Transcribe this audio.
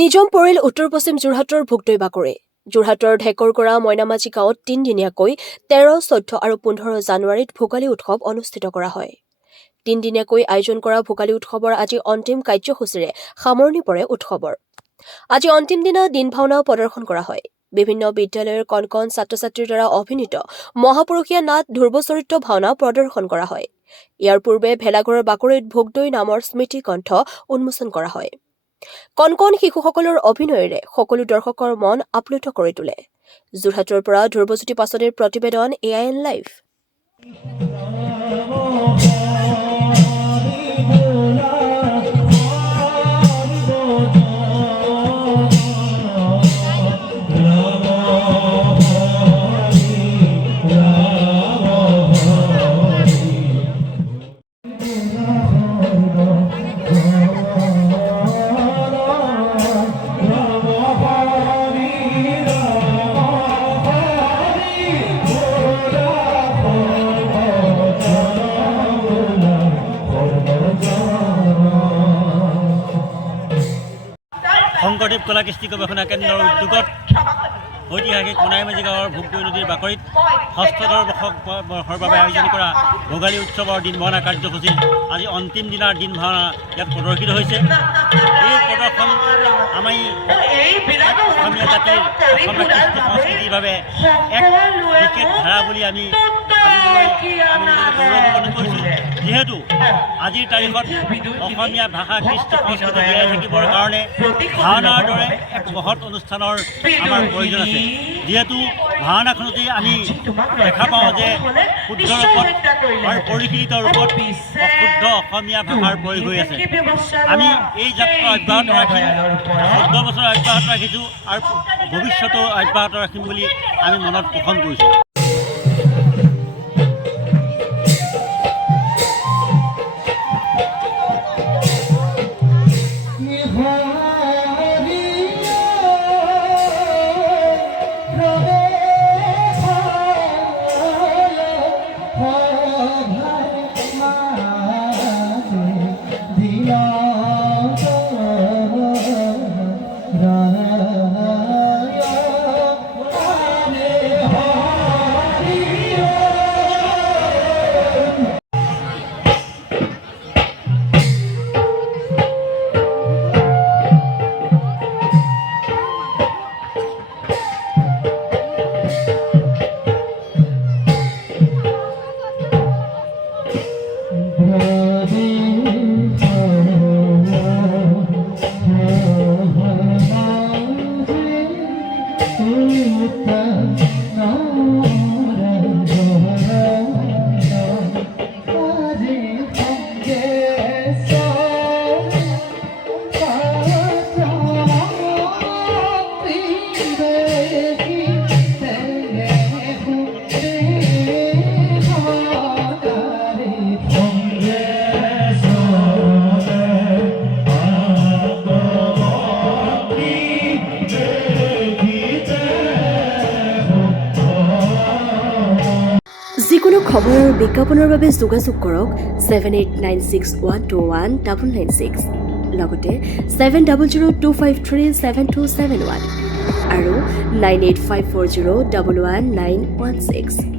নিজম পৰিল উত্তৰ পশ্চিম যোৰহাটৰ ভোগদৈ বাকৰি। যোৰহাটৰ ঢেকৰগড়া মইনামাঝি গাঁৱত 3 দিনীয়াকৈ 13, 14 আৰু 15 জানুৱাৰীত ভোগালী উৎসৱ অনুষ্ঠিত কৰা হয়। 3 দিনীয়াকৈ আয়োজন কৰা ভোগালী উৎসৱৰ আজি অন্তিম কাৰ্যসূচীৰে সামৰণি পৰে উৎসৱৰ। আজি অন্তিম দিনা দিন ভাওনাও প্ৰদৰ্শন কৰা হয়। বিভিন্ন বিদ্যালয়ৰ কণ কণ ছাত্ৰ-ছাত্ৰীৰ দ্বাৰা অভিনীত মহাপুৰুষীয়া নাট ধ্ৰুৱ চৰিত্ৰ ভাওনা প্ৰদৰ্শন কৰা হয়। ইয়াৰ পূৰ্বে ভেলাঘৰৰ বাকৰিত ভোগদৈ নামৰ স্মৃতি গ্ৰন্থ উন্মোচন কৰা হয়। কণ কণ শিশুসকলৰ অভিনয়েৰে সকলো দৰ্শকৰ মন আপ্লুত কৰি তোলে। যোৰহাটৰ পৰা ধ্ৰুৱজ্যোতি পাচনিৰ প্ৰতিবেদন AIN লাইভ। শংকৰদেৱ কলা কৃষ্টি গৱেষণা কেন্দ্ৰৰ উদ্যোগত ঐতিহাসিক মইনামাঝি গাঁৱৰ ভোগদৈ নদীৰ বাকৰিত ষষ্ঠদশ বৰ্ষৰ বাবে আয়োজন কৰা ভোগালী উৎসৱৰ দিন ভাওনা কাৰ্যসূচীৰ আজি অন্তিম দিনাৰ দিন ভাওনা ইয়াত প্ৰদৰ্শিত হৈছে। এই প্ৰদৰ্শন আমি অসমীয়া জাতিৰ অসমীয়া কৃষ্টি সংস্কৃতিৰ বাবে এক বিশেষ ধাৰা বুলি আমি গৌৰৱ কৰিছোঁ। যিহেতু আজিৰ তাৰিখত অসমীয়া ভাষা কৃষ্টি সংস্কৃতি জীয়াই থাকিবৰ কাৰণে ভাওনাৰ দৰে এক মহৎ অনুষ্ঠানৰ আমাৰ প্ৰয়োজন আছে। যিহেতু ভাওনাখনতেই আমি দেখা পাওঁ যে শুদ্ধ ৰূপত আৰু পৰিশীলিত ৰূপত শুদ্ধ অসমীয়া ভাষাৰ প্ৰয়োগ হৈ আছে। আমি এই যাত্ৰা অব্যাহত ৰাখিম, 14 বছৰ অব্যাহত ৰাখিছোঁ আৰু ভৱিষ্যতেও অব্যাহত ৰাখিম বুলি আমি মনত পোষণ কৰিছোঁ। যিকোনো খবৰ আৰু বিজ্ঞাপনৰ বাবে যোগাযোগ কৰক 7896121996 লগতে 7002537271 আৰু 9854011916।